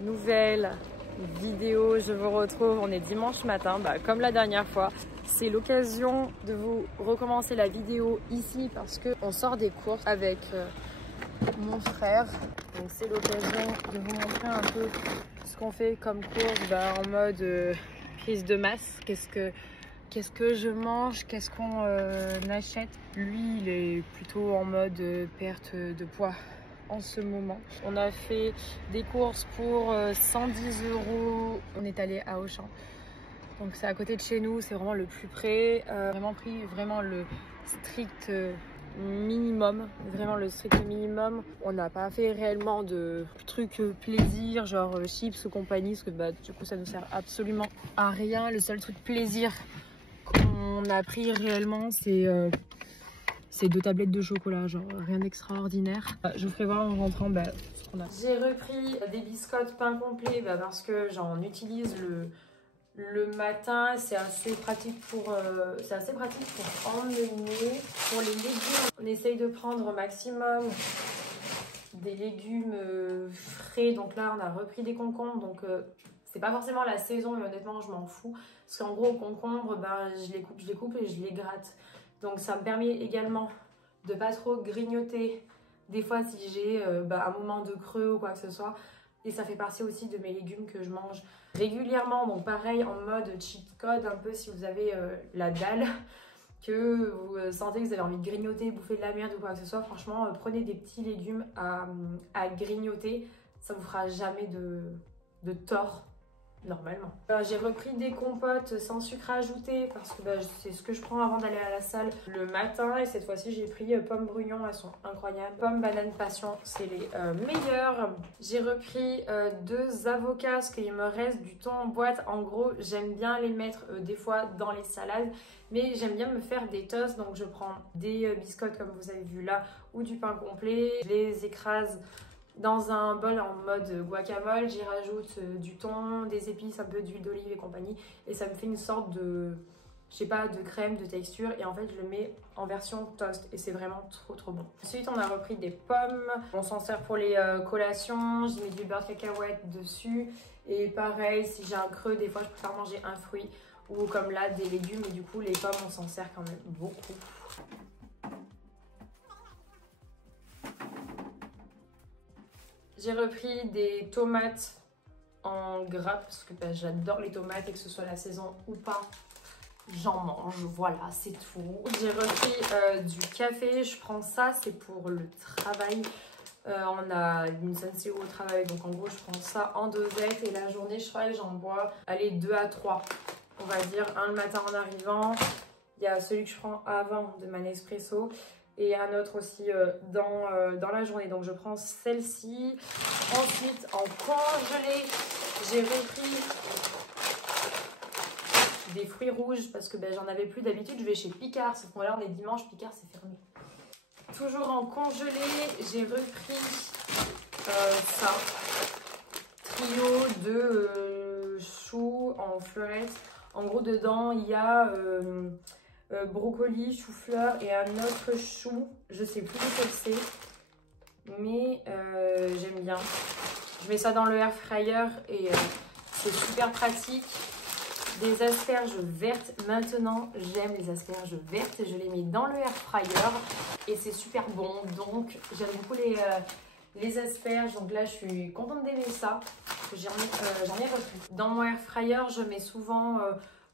Nouvelle vidéo, je vous retrouve, on est dimanche matin, comme la dernière fois. C'est l'occasion de vous recommencer la vidéo ici parce qu'on sort des courses avec mon frère. Donc c'est l'occasion de vous montrer un peu ce qu'on fait comme course en mode prise de masse. Qu'est-ce que je mange, qu'est-ce qu'on achète. Lui, il est plutôt en mode perte de poids en ce moment. On a fait des courses pour 110 €. On est allé à Auchan. Donc c'est à côté de chez nous, c'est vraiment le plus près. Vraiment pris vraiment le strict minimum. Vraiment le strict minimum. On n'a pas fait réellement de trucs plaisir, genre chips ou compagnie, parce que du coup ça nous sert absolument à rien. Le seul truc plaisir qu'on a pris réellement, c'est 2 tablettes de chocolat, genre rien d'extraordinaire. Je vous ferai voir en rentrant ce qu'on a. J'ai repris des biscottes pain complet parce que j'en utilise le matin. C'est assez pratique pour emmener. Pour les légumes, on essaye de prendre au maximum des légumes frais. Donc là, on a repris des concombres. Donc c'est pas forcément la saison, mais honnêtement, je m'en fous. Parce qu'en gros, aux concombres, je les coupe et je les gratte. Donc ça me permet également de pas trop grignoter des fois si j'ai un moment de creux ou quoi que ce soit. Et ça fait partie aussi de mes légumes que je mange régulièrement. Donc pareil, en mode cheat code, un peu si vous avez la dalle, que vous sentez que vous avez envie de grignoter, bouffer de la merde ou quoi que ce soit. Franchement, prenez des petits légumes à grignoter. Ça vous fera jamais de tort. Normalement. J'ai repris des compotes sans sucre ajouté parce que c'est ce que je prends avant d'aller à la salle le matin. Et cette fois-ci, j'ai pris pommes brugnon, elles sont incroyables. Pommes banane passion, c'est les meilleures. J'ai repris 2 avocats parce qu'il me reste du thon en boîte. En gros, j'aime bien les mettre des fois dans les salades, mais j'aime bien me faire des toasts. Donc je prends des biscottes comme vous avez vu là ou du pain complet. Je les écrase dans un bol en mode guacamole, j'y rajoute du thon, des épices, un peu d'huile d'olive et compagnie. Et ça me fait une sorte de, je sais pas, de crème, de texture. Et en fait, je le mets en version toast. Et c'est vraiment trop bon. Ensuite, on a repris des pommes. On s'en sert pour les collations. J'ai mis du beurre de cacahuète dessus. Et pareil, si j'ai un creux, des fois, je préfère manger un fruit. Ou comme là, des légumes. Et du coup, les pommes, on s'en sert quand même beaucoup. J'ai repris des tomates en grappe parce que j'adore les tomates et que ce soit la saison ou pas, j'en mange. Voilà, c'est tout. J'ai repris du café. Je prends ça, c'est pour le travail. On a une Senseo au travail, donc en gros, je prends ça en dosette et la journée, je crois que j'en bois, allez, 2 à 3. On va dire un le matin en arrivant. Il y a celui que je prends avant de ma Nespresso. Et un autre aussi dans la journée. Donc je prends celle-ci. Ensuite, en congelé, j'ai repris des fruits rouges parce que j'en avais plus. D'habitude, je vais chez Picard. Sauf que là, on est dimanche, Picard, c'est fermé. Toujours en congelé, j'ai repris ça. Trio de choux en fleurette. En gros, dedans, il y a brocoli, chou-fleur et un autre chou. Je sais plus lequel c'est, mais j'aime bien. Je mets ça dans le air fryer et c'est super pratique. Des asperges vertes. Maintenant, j'aime les asperges vertes. Je les mets dans le air fryer et c'est super bon. Donc, j'aime beaucoup les asperges. Donc là, je suis contente d'aimer ça. J'en ai repris. Dans mon air fryer, je mets souvent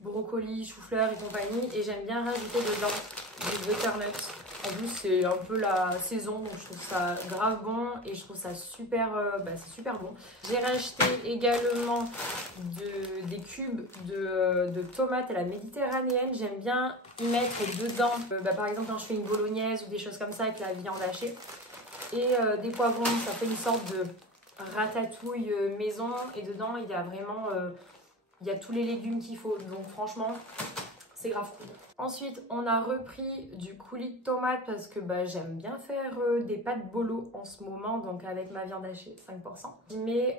brocoli, chou-fleur et compagnie. Et j'aime bien rajouter dedans du butternut. En plus, c'est un peu la saison, donc je trouve ça grave bon et je trouve ça super, c'est super bon. J'ai racheté également des cubes de tomates à la méditerranéenne. J'aime bien y mettre dedans, par exemple quand je fais une bolognaise ou des choses comme ça avec la viande hachée. Et des poivrons, ça fait une sorte de ratatouille maison. Et dedans, il y a vraiment, il y a tous les légumes qu'il faut. Donc franchement, c'est grave cool. Ensuite, on a repris du coulis de tomate parce que j'aime bien faire des pâtes bolo en ce moment, donc avec ma viande hachée, 5%. J'y mets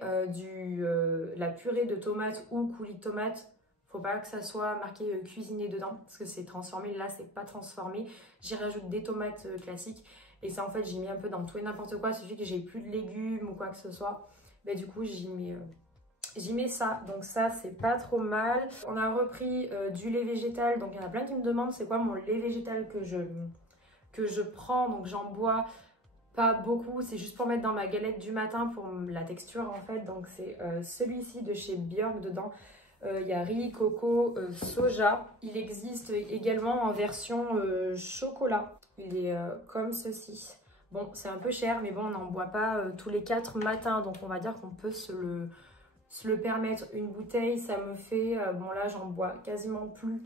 la purée de tomates ou coulis de tomate. Faut pas que ça soit marqué cuisiné dedans parce que c'est transformé. Là, c'est pas transformé. J'y rajoute des tomates classiques et ça, en fait, j'ai mis un peu dans tout et n'importe quoi. Il suffit que j'ai plus de légumes ou quoi que ce soit. bah, du coup j'y mets ça, donc ça c'est pas trop mal. On a repris du lait végétal, donc il y en a plein qui me demandent c'est quoi mon lait végétal que je prends, donc j'en bois pas beaucoup, c'est juste pour mettre dans ma galette du matin pour la texture en fait. Donc c'est celui-ci de chez Björk dedans. Il y a riz, coco, soja. Il existe également en version chocolat. Il est comme ceci. Bon, c'est un peu cher, mais bon, on n'en boit pas tous les 4 matins. Donc on va dire qu'on peut se le permettre. Une bouteille, ça me fait... bon là, j'en bois quasiment plus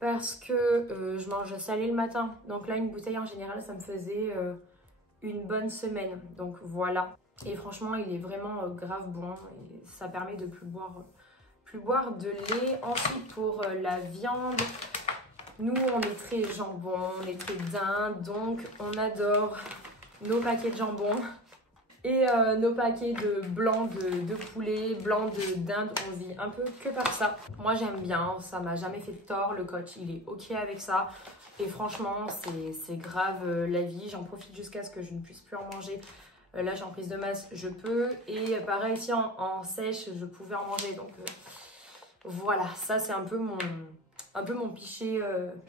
parce que je mange salé le matin. Donc là, une bouteille en général, ça me faisait... une bonne semaine, donc voilà. Et franchement il est vraiment grave bon et ça permet de plus boire de lait. Ensuite pour la viande, nous on est très jambon, on est très dinde, donc on adore nos paquets de jambon et nos paquets de blanc de poulet, blanc de dinde. On vit un peu que par ça. Moi j'aime bien, ça m'a jamais fait de tort, le coach il est ok avec ça. Et franchement, c'est grave la vie. J'en profite jusqu'à ce que je ne puisse plus en manger. Là, j'ai en prise de masse, je peux. Et pareil, ici, en sèche, je pouvais en manger. Donc, voilà. Ça, c'est un peu mon péché.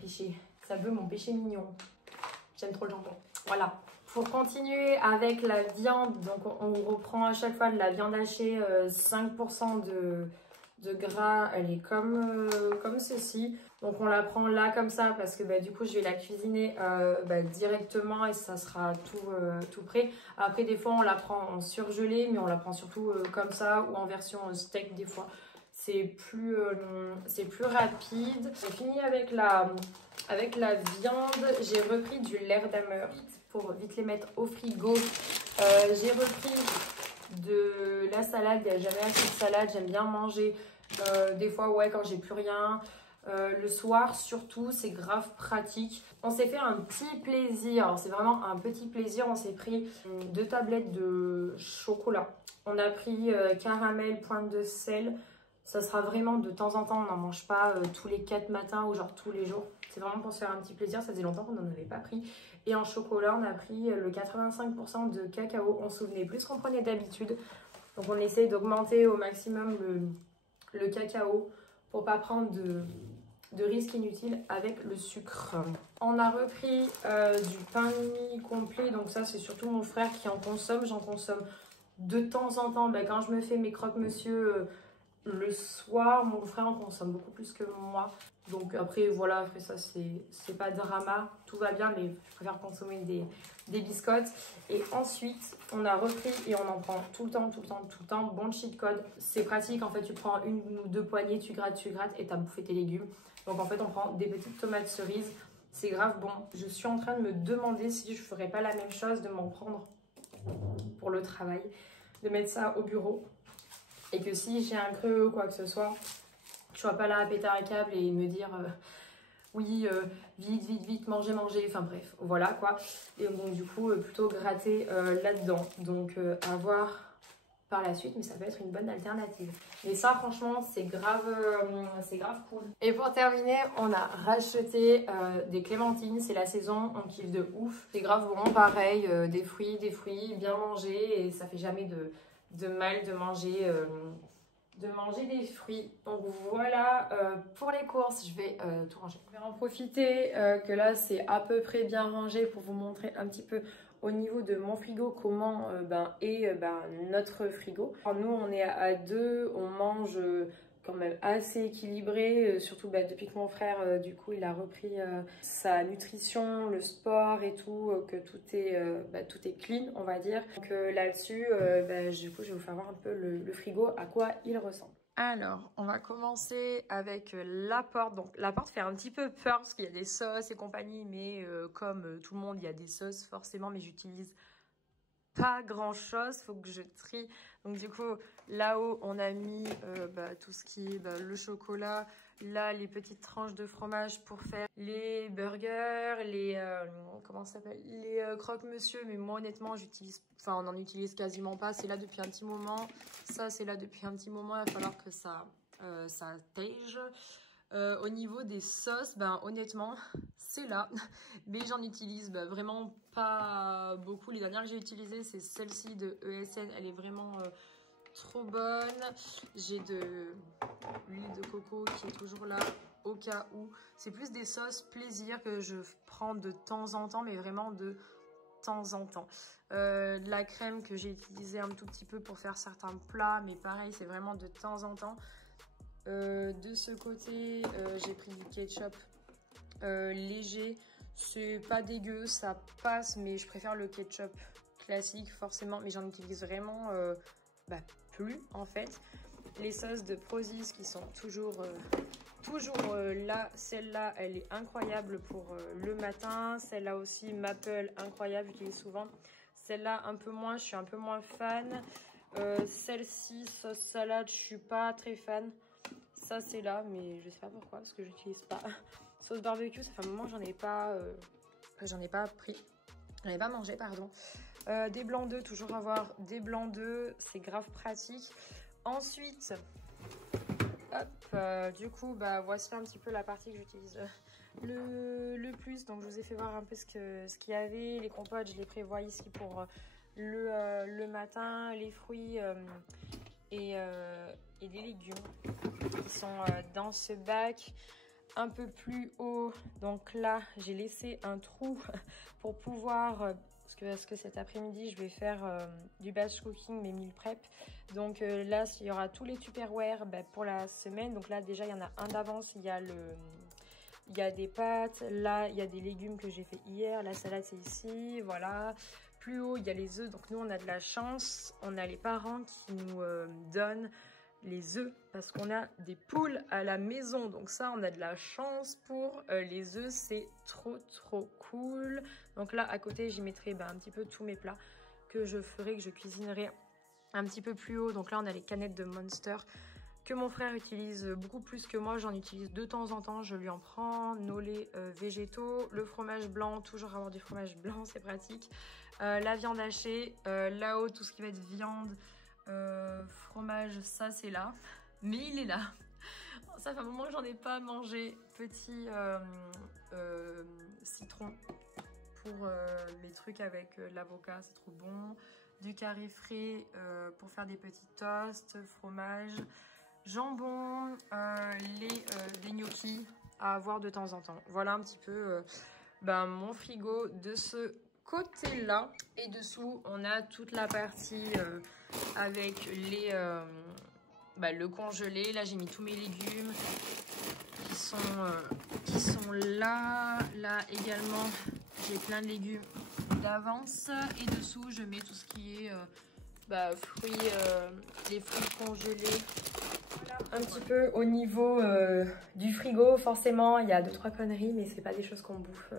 C'est un peu mon péché mignon. J'aime trop le jambon. Voilà. Pour continuer avec la viande, donc on reprend à chaque fois de la viande hachée, 5% de gras. Elle est comme ceci. Donc on la prend là comme ça parce que bah, du coup je vais la cuisiner directement et ça sera tout prêt. Après des fois on la prend en surgelé, mais on la prend surtout comme ça ou en version steak des fois. C'est plus rapide. J'ai fini avec la viande. J'ai repris du Leerdammer pour vite les mettre au frigo. J'ai repris de la salade. Il n'y a jamais assez de salade. J'aime bien manger des fois ouais quand j'ai plus rien. Le soir surtout, c'est grave pratique. On s'est fait un petit plaisir, c'est vraiment un petit plaisir. On s'est pris 2 tablettes de chocolat. On a pris caramel, pointe de sel. Ça sera vraiment de temps en temps, on n'en mange pas tous les 4 matins ou genre tous les jours. C'est vraiment pour se faire un petit plaisir, ça faisait longtemps qu'on n'en avait pas pris. Et en chocolat, on a pris le 85% de cacao. On se souvenait plus qu'on prenait d'habitude. Donc on essaye d'augmenter au maximum le cacao pour pas prendre de risques inutiles avec le sucre. On a repris du pain mie complet, donc ça c'est surtout mon frère qui en consomme. J'en consomme de temps en temps, quand je me fais mes croque-monsieur le soir. Mon frère en consomme beaucoup plus que moi. Donc après voilà, après ça c'est pas drama, tout va bien, mais je préfère consommer des biscottes. Et ensuite on a repris et on en prend tout le temps. Bon cheat code, c'est pratique en fait, tu prends 1 ou 2 poignées, tu grattes et t'as bouffé tes légumes. Donc en fait on prend des petites tomates cerises, c'est grave bon. Je suis en train de me demander si je ferais pas la même chose, de m'en prendre pour le travail, de mettre ça au bureau. Et que si j'ai un creux ou quoi que ce soit, je sois pas là à péter un câble et me dire oui, vite, manger, enfin bref, voilà quoi. Et donc du coup, plutôt gratter là-dedans. Donc à voir par la suite, mais ça peut être une bonne alternative. Mais ça, franchement, c'est grave cool. Et pour terminer, on a racheté des clémentines. C'est la saison, on kiffe de ouf. C'est grave bon, pareil, des fruits, bien mangés. Et ça fait jamais de mal de manger des fruits. Donc voilà, pour les courses, je vais tout ranger. Je vais en profiter que là, c'est à peu près bien rangé pour vous montrer un petit peu au niveau de mon frigo comment est notre frigo. Alors, nous, on est à 2, on mange quand même assez équilibré, surtout depuis que mon frère du coup il a repris sa nutrition, le sport et tout, que tout est clean on va dire. Donc là-dessus du coup je vais vous faire voir un peu le frigo, à quoi il ressemble. Alors, on va commencer avec la porte. Donc, la porte fait un petit peu peur parce qu'il y a des sauces et compagnie, mais comme tout le monde, il y a des sauces forcément, mais j'utilise pas grand chose, faut que je trie. Donc du coup là-haut on a mis tout ce qui est le chocolat, là les petites tranches de fromage pour faire les burgers, les comment ça s'appelle, les croque-monsieur. Mais moi honnêtement on n'en utilise quasiment pas. C'est là depuis un petit moment, ça c'est là depuis un petit moment, il va falloir que ça tège. Au niveau des sauces, honnêtement, c'est là. Mais j'en utilise vraiment pas beaucoup. Les dernières que j'ai utilisées, c'est celle-ci de ESN. Elle est vraiment trop bonne. J'ai de l'huile de coco qui est toujours là au cas où. C'est plus des sauces plaisir que je prends de temps en temps, mais vraiment de temps en temps. De la crème que j'ai utilisée un tout petit peu pour faire certains plats, mais pareil, c'est vraiment de temps en temps. De ce côté, j'ai pris du ketchup léger. C'est pas dégueu, ça passe, mais je préfère le ketchup classique forcément, mais j'en utilise vraiment plus en fait. Les sauces de Prozis qui sont toujours là. Celle-là, elle est incroyable pour le matin. Celle-là aussi, Maple, incroyable, j'utilise souvent. Celle-là, un peu moins, je suis un peu moins fan. Celle-ci, sauce salade, je suis pas très fan. Ça, c'est là, mais je sais pas pourquoi, parce que j'utilise pas. Sauce barbecue, ça fait un moment que j'en ai pas pris. J'en ai pas mangé, pardon. Des blancs d'œufs, toujours avoir des blancs d'œufs, c'est grave pratique. Ensuite, hop, du coup, voici un petit peu la partie que j'utilise le plus. Donc, je vous ai fait voir un peu ce qu'il y avait. Les compotes, je les prévois ici pour le matin. Les fruits et des légumes qui sont dans ce bac. Un peu plus haut, donc là, j'ai laissé un trou pour pouvoir... Parce que cet après-midi, je vais faire du batch cooking, mes meal prep. Donc là, il y aura tous les Tupperware pour la semaine. Donc là, déjà, il y en a un d'avance. Il y a des pâtes. Là, il y a des légumes que j'ai fait hier. La salade, c'est ici. Voilà. Plus haut, il y a les œufs. Donc nous, on a de la chance. On a les parents qui nous donnent les œufs parce qu'on a des poules à la maison. Donc ça, on a de la chance pour les œufs. C'est trop cool. Donc là, à côté, j'y mettrai un petit peu tous mes plats que je cuisinerai un petit peu plus haut. Donc là, on a les canettes de Monster que mon frère utilise beaucoup plus que moi. J'en utilise de temps en temps. Je lui en prends. Nos laits végétaux. Le fromage blanc. Toujours avoir du fromage blanc, c'est pratique. La viande hachée. Là-haut, tout ce qui va être viande. Fromage, ça c'est là, mais il est là. Ça fait un moment que j'en ai pas mangé. Petit citron pour les trucs avec l'avocat, c'est trop bon. Du carré frais pour faire des petits toasts, fromage, jambon, les gnocchis à avoir de temps en temps. Voilà un petit peu mon frigo de ce côté là. Et dessous on a toute la partie avec le congelé. Là j'ai mis tous mes légumes qui sont là. Là également j'ai plein de légumes d'avance. Et dessous je mets tout ce qui est fruits, les fruits congelés. Un petit peu au niveau du frigo, forcément il y a 2-3 conneries, mais c'est pas des choses qu'on bouffe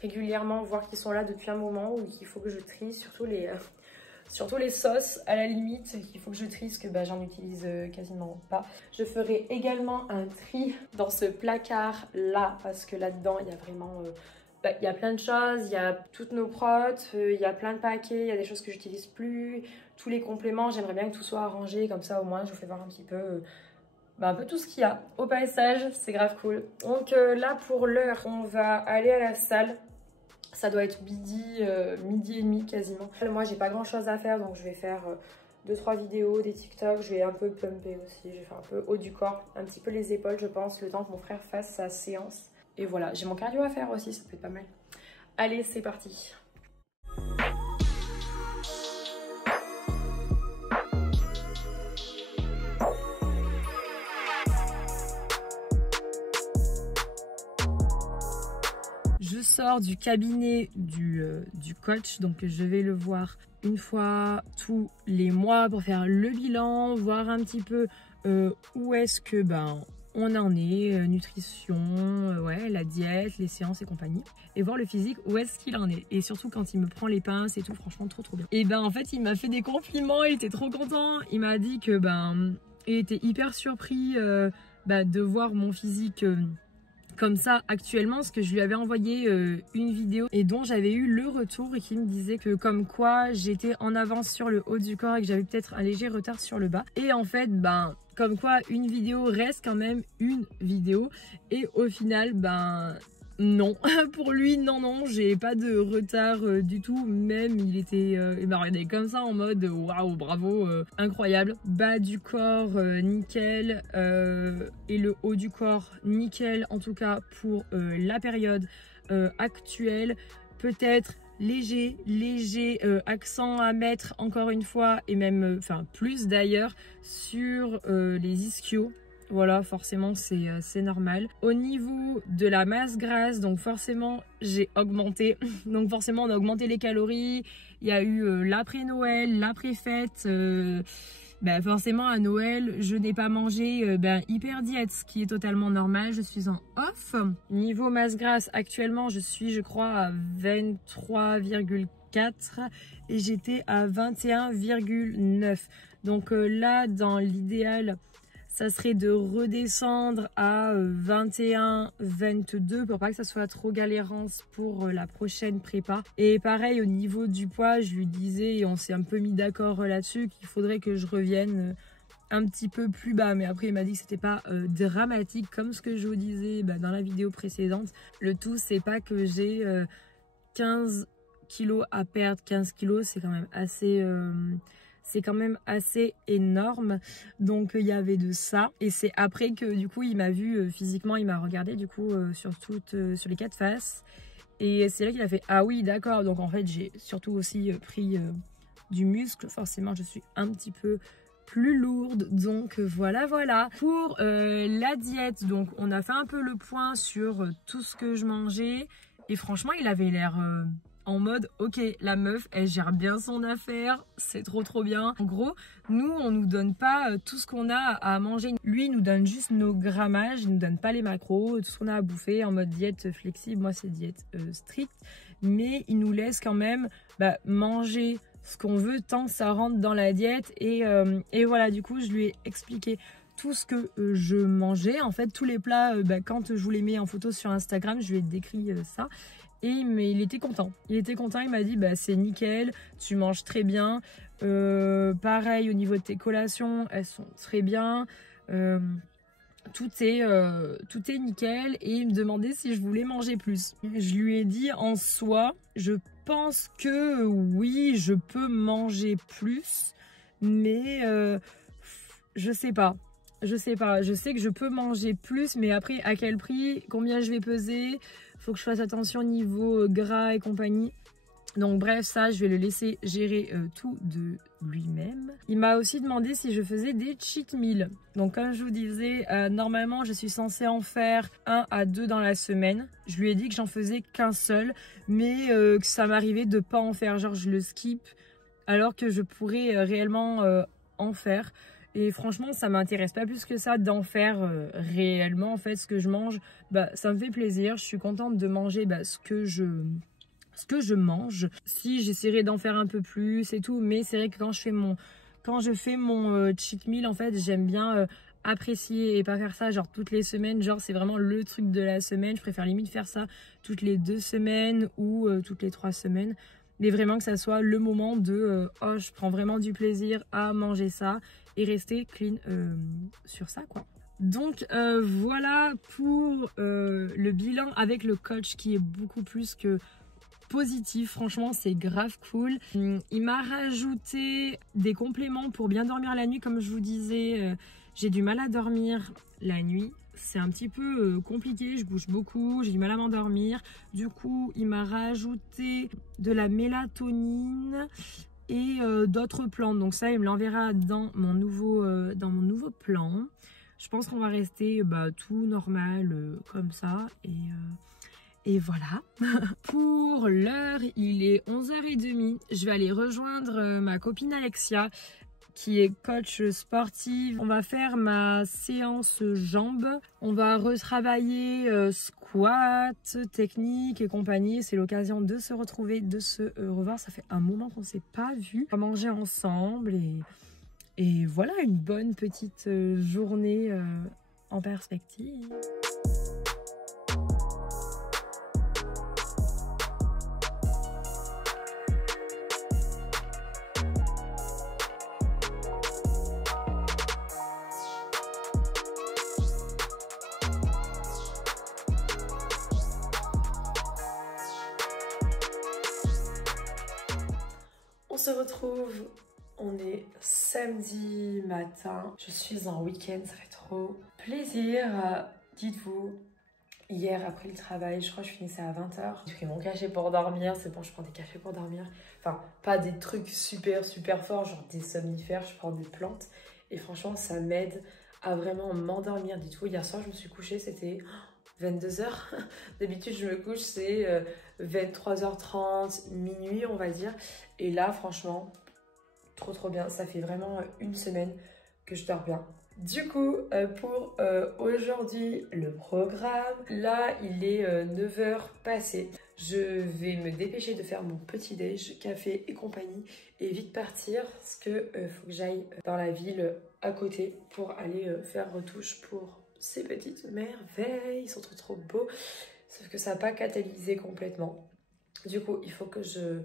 régulièrement, voire qui sont là depuis un moment, ou qu'il faut que je trie, surtout les sauces à la limite, qu'il faut que je trie parce que j'en utilise quasiment pas. Je ferai également un tri dans ce placard là, parce que là-dedans il y a vraiment... il y a plein de choses, il y a toutes nos protes, il y a plein de paquets, il y a des choses que j'utilise plus, tous les compléments, j'aimerais bien que tout soit arrangé, comme ça au moins je vous fais voir un petit peu... un peu tout ce qu'il y a au passage, c'est grave cool. Donc là pour l'heure, on va aller à la salle. Ça doit être midi et demi quasiment. Moi j'ai pas grand chose à faire, donc je vais faire 2-3 vidéos, des TikTok. Je vais un peu pumper aussi, je vais faire un peu haut du corps, un petit peu les épaules je pense, le temps que mon frère fasse sa séance. Et voilà, j'ai mon cardio à faire aussi, ça peut être pas mal. Allez, c'est parti. Je sors du cabinet du coach, donc je vais le voir une fois tous les mois pour faire le bilan, voir un petit peu où est-ce que on en est, nutrition, la diète, les séances et compagnie, et voir le physique où est-ce qu'il en est. Et surtout quand il me prend les pinces et tout, franchement trop bien. Et en fait il m'a fait des compliments, il était trop content, il m'a dit que il était hyper surpris de voir mon physique comme ça actuellement, parce que je lui avais envoyé une vidéo et dont j'avais eu le retour et qui me disait que comme quoi j'étais en avance sur le haut du corps et que j'avais peut-être un léger retard sur le bas. Et en fait comme quoi une vidéo reste quand même une vidéo, et au final non, pour lui, non, j'ai pas de retard du tout. Même il m'a regardé comme ça en mode waouh, bravo, incroyable. Bas du corps, nickel, et le haut du corps, nickel, en tout cas pour la période actuelle. Peut-être léger accent à mettre encore une fois, et même, enfin plus d'ailleurs, sur les ischios. Voilà, forcément c'est normal. Au niveau de la masse grasse, donc forcément j'ai augmenté. Donc forcément on a augmenté les calories. Il y a eu l'après-Noël, l'après-fête. Forcément à Noël je n'ai pas mangé hyper diète, ce qui est totalement normal. Je suis en off. Niveau masse grasse, actuellement je suis, je crois, à 23,4 et j'étais à 21,9. Donc là, dans l'idéal, ça serait de redescendre à 21, 22 pour pas que ça soit trop galérance pour la prochaine prépa. Et pareil, au niveau du poids, je lui disais, et on s'est un peu mis d'accord là-dessus, qu'il faudrait que je revienne un petit peu plus bas. Mais après, il m'a dit que c'était pas dramatique, comme ce que je vous disais dans la vidéo précédente. Le tout, c'est pas que j'ai 15 kilos à perdre. 15 kilos, c'est quand même assez... c'est quand même assez énorme. Donc il y avait de ça. Et c'est après que du coup il m'a vu physiquement, il m'a regardé du coup sur les 4 faces. Et c'est là qu'il a fait ah oui d'accord. Donc en fait j'ai surtout aussi pris du muscle. Forcément je suis un petit peu plus lourde. Donc voilà. Pour la diète, donc on a fait un peu le point sur tout ce que je mangeais. Et franchement il avait l'air... en mode ok, la meuf elle gère bien son affaire, c'est trop bien. En gros, nous on nous donne pas tout ce qu'on a à manger, lui il nous donne juste nos grammages, il nous donne pas les macros, tout ce qu'on a à bouffer en mode diète flexible. Moi c'est diète stricte, mais il nous laisse quand même manger ce qu'on veut tant que ça rentre dans la diète. Et voilà, du coup je lui ai expliqué tout ce que je mangeais, en fait tous les plats. Quand je vous les mets en photo sur Instagram, je lui ai décrit ça. Mais il était content, il m'a dit c'est nickel, tu manges très bien, pareil au niveau de tes collations, elles sont très bien, tout est nickel. Et il me demandait si je voulais manger plus. Je lui ai dit en soi, je pense que oui, je peux manger plus, mais je sais pas. Je sais que je peux manger plus, mais après à quel prix, combien je vais peser, faut que je fasse attention niveau gras et compagnie. Donc bref, ça je vais le laisser gérer tout de lui-même. Il m'a aussi demandé si je faisais des cheat meals. Donc comme je vous disais, normalement je suis censée en faire 1 à 2 dans la semaine. Je lui ai dit que j'en faisais qu'un seul, mais que ça m'arrivait de pas en faire, genre je le skip alors que je pourrais réellement en faire. Et franchement ça m'intéresse pas plus que ça d'en faire réellement. En fait ce que je mange, ça me fait plaisir, je suis contente de manger ce que je mange. Si j'essaierai d'en faire un peu plus et tout, mais c'est vrai que quand je fais mon cheat meal, en fait j'aime bien apprécier et pas faire ça genre toutes les semaines, genre c'est vraiment le truc de la semaine. Je préfère limite faire ça toutes les 2 semaines ou toutes les 3 semaines, mais vraiment que ça soit le moment de oh je prends vraiment du plaisir à manger ça et rester clean sur ça quoi. Donc voilà pour le bilan avec le coach qui est beaucoup plus que positif. Franchement c'est grave cool. Il m'a rajouté des compléments pour bien dormir la nuit. Comme je vous disais, j'ai du mal à dormir la nuit. C'est un petit peu compliqué, je bouge beaucoup, j'ai du mal à m'endormir. Du coup il m'a rajouté de la mélatonine et d'autres plantes. Donc ça il me l'enverra dans mon nouveau plan. Je pense qu'on va rester tout normal comme ça. Et voilà. Pour l'heure, il est 11h30. Je vais aller rejoindre ma copine Alexia qui est coach sportive. On va faire ma séance jambes. On va retravailler squat, technique et compagnie. C'est l'occasion de se retrouver, de se revoir. Ça fait un moment qu'on ne s'est pas vu. On va manger ensemble et voilà, une bonne petite journée en perspective. se retrouve, on est samedi matin, je suis en week-end, ça fait trop plaisir. Dites-vous, hier après le travail, je crois que je finissais à 20h. J'ai pris mon cachet pour dormir, c'est bon, je prends des cafés pour dormir. Enfin, pas des trucs super forts, genre des somnifères, je prends des plantes. Et franchement, ça m'aide à vraiment m'endormir. Dites-vous, hier soir, je me suis couchée, c'était 22h. D'habitude, je me couche, c'est 23h30, minuit, on va dire. Et là, franchement, trop bien. Ça fait vraiment une semaine que je dors bien. Du coup, pour aujourd'hui, le programme, là, il est 9h passé. Je vais me dépêcher de faire mon petit déj, café et compagnie, et vite partir parce que faut que j'aille dans la ville à côté pour aller faire retouche pour ces petites merveilles. Ils sont trop beaux, sauf que ça n'a pas catalysé complètement. Du coup, il faut que je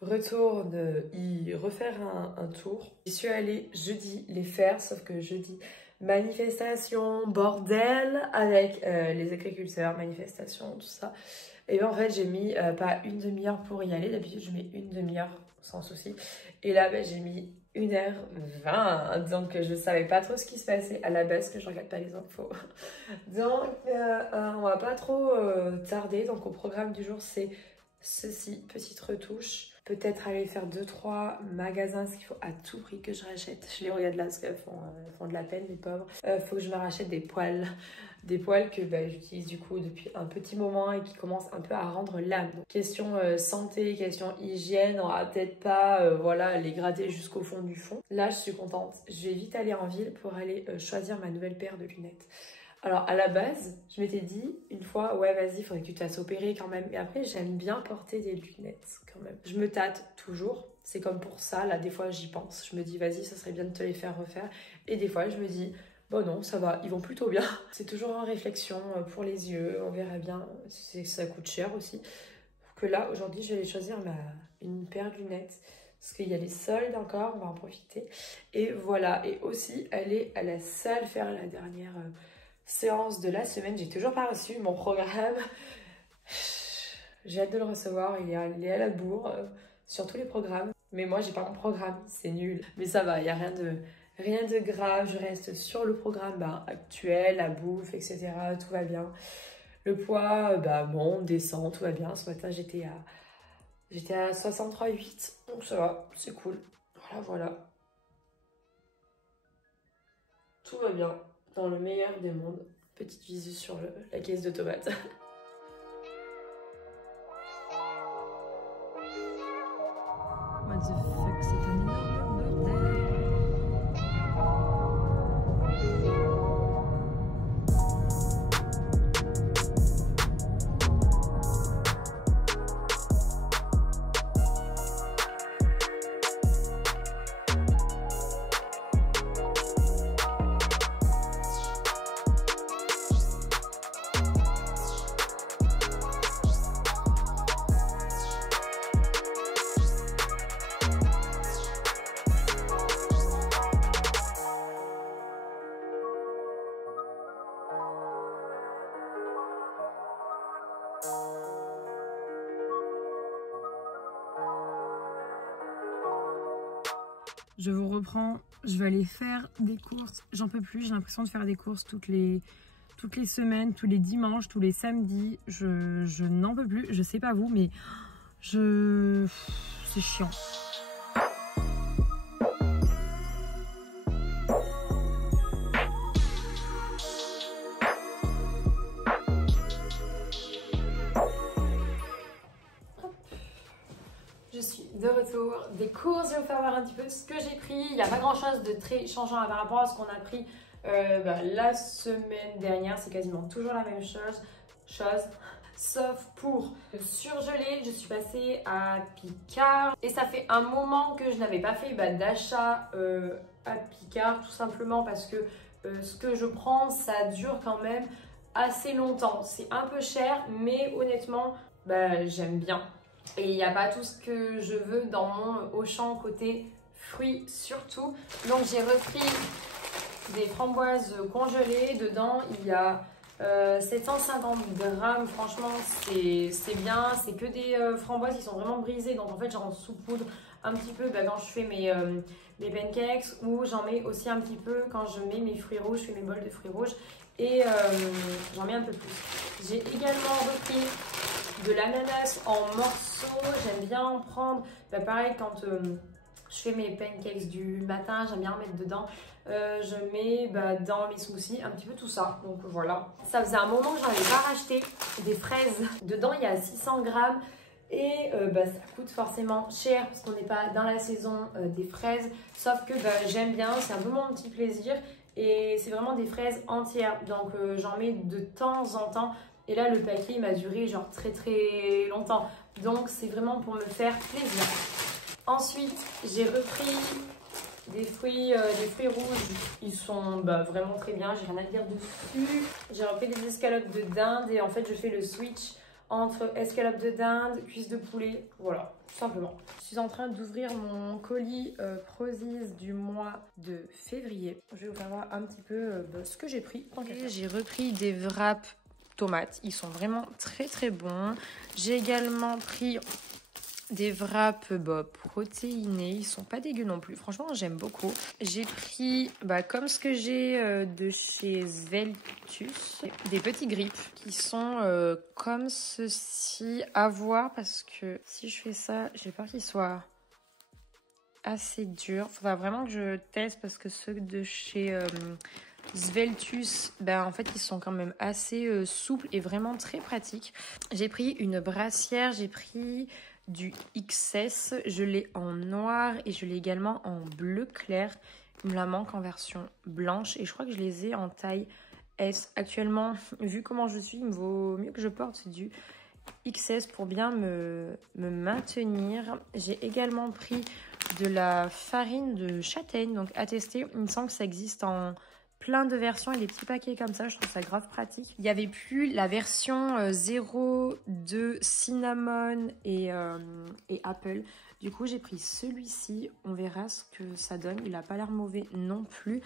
retourne y refaire un tour. J'y suis allée jeudi les faire, sauf que jeudi, manifestation, bordel avec les agriculteurs, manifestation, tout ça. Et bien en fait, j'ai mis pas une demi-heure pour y aller. D'habitude, je mets une demi-heure sans souci. Et là, ben, j'ai mis 1h20. Donc, je savais pas trop ce qui se passait à la base, que je regarde pas les infos. Donc, on va pas trop tarder. Donc, au programme du jour, c'est ceci, petite retouche. Peut-être aller faire 2-3 magasins, ce qu'il faut à tout prix que je rachète. Je les regarde là parce qu'elles font de la peine, les pauvres. Faut que je me rachète des poils. Des poils que j'utilise du coup depuis un petit moment et qui commencent un peu à rendre l'âme. Question santé, question hygiène, on va peut-être pas voilà, les gratter jusqu'au fond du fond. Là, je suis contente. Je vais vite aller en ville pour aller choisir ma nouvelle paire de lunettes. Alors à la base, je m'étais dit une fois, ouais vas-y, il faudrait que tu te fasses opérer quand même. Et après, j'aime bien porter des lunettes quand même. Je me tâte toujours, c'est comme pour ça, là des fois j'y pense. Je me dis vas-y, ça serait bien de te les faire refaire. Et des fois je me dis, bon non, ça va, ils vont plutôt bien. C'est toujours en réflexion pour les yeux, on verra bien, ça coûte cher aussi. Que là, aujourd'hui, je vais aller choisir une paire de lunettes. Parce qu'il y a les soldes encore, on va en profiter. Et voilà, et aussi aller à la salle faire la dernière séance de la semaine. J'ai toujours pas reçu mon programme. J'ai hâte de le recevoir. Il est à la bourre sur tous les programmes. Mais moi, j'ai pas mon programme. C'est nul. Mais ça va, il n'y a rien de grave. Je reste sur le programme actuel, la bouffe, etc. Tout va bien. Le poids, bon, descend, tout va bien. Ce matin, j'étais à 63,8. Donc ça va, c'est cool. Voilà. Tout va bien. Dans le meilleur des mondes. Petite visu sur la caisse de tomates. What the fuck, c'est un énorme bordel. Je vous reprends, je vais aller faire des courses. J'en peux plus, j'ai l'impression de faire des courses toutes les semaines, tous les dimanches, tous les samedis. Je n'en peux plus, je sais pas vous, mais c'est chiant. Je suis de retour des courses. Je vais vous faire voir un petit peu ce que j'ai pris. Il n'y a pas grand chose de très changeant par rapport à ce qu'on a pris la semaine dernière. C'est quasiment toujours la même chose. Sauf pour le surgelé, je suis passée à Picard. Et ça fait un moment que je n'avais pas fait d'achat à Picard. Tout simplement parce que ce que je prends, ça dure quand même assez longtemps. C'est un peu cher, mais honnêtement, j'aime bien. Et il n'y a pas tout ce que je veux dans mon Auchan côté fruits surtout. Donc j'ai repris des framboises congelées. Dedans il y a 750 grammes. Franchement c'est bien. C'est que des framboises qui sont vraiment brisées. Donc en fait j'en saupoudre un petit peu quand je fais mes pancakes, ou j'en mets aussi un petit peu quand je mets mes fruits rouges, je fais mes bols de fruits rouges et j'en mets un peu plus. J'ai également repris de l'ananas en morceaux, j'aime bien en prendre, pareil quand je fais mes pancakes du matin, j'aime bien en mettre dedans. Je mets dans mes smoothies un petit peu tout ça. Donc voilà. Ça faisait un moment que j'en avais pas racheté des fraises. Dedans, il y a 600 grammes. Et ça coûte forcément cher parce qu'on n'est pas dans la saison des fraises. Sauf que j'aime bien, c'est un peu mon petit plaisir. Et c'est vraiment des fraises entières. Donc j'en mets de temps en temps. Et là, le paquet il m'a duré genre très très longtemps. Donc c'est vraiment pour me faire plaisir. Ensuite, j'ai repris des fruits rouges. Ils sont vraiment très bien, j'ai rien à dire dessus. J'ai repris des escalopes de dinde et en fait, je fais le switch entre escalopes de dinde, cuisses de poulet. Voilà, tout simplement. Je suis en train d'ouvrir mon colis Prozis du mois de février. Je vais vous faire voir un petit peu ce que j'ai pris. J'ai repris des wraps tomates. Ils sont vraiment très très bons. J'ai également pris des wraps protéinés, ils sont pas dégueux non plus, franchement j'aime beaucoup. J'ai pris comme ce que j'ai de chez Sveltus, des petits grips qui sont comme ceci, à voir parce que si je fais ça, j'ai peur qu'ils soient assez durs. Faudra vraiment que je teste parce que ceux de chez Sveltus, en fait ils sont quand même assez souples et vraiment très pratiques. J'ai pris une brassière, j'ai pris du XS, je l'ai en noir et je l'ai également en bleu clair. Il me la manque en version blanche et je crois que je les ai en taille S. Actuellement, vu comment je suis, il me vaut mieux que je porte du XS pour bien me maintenir. J'ai également pris de la farine de châtaigne, donc à tester. Il me semble que ça existe en plein de versions et des petits paquets comme ça, je trouve ça grave pratique. Il n'y avait plus la version 0 de cinnamon et apple. Du coup, j'ai pris celui-ci. On verra ce que ça donne. Il n'a pas l'air mauvais non plus.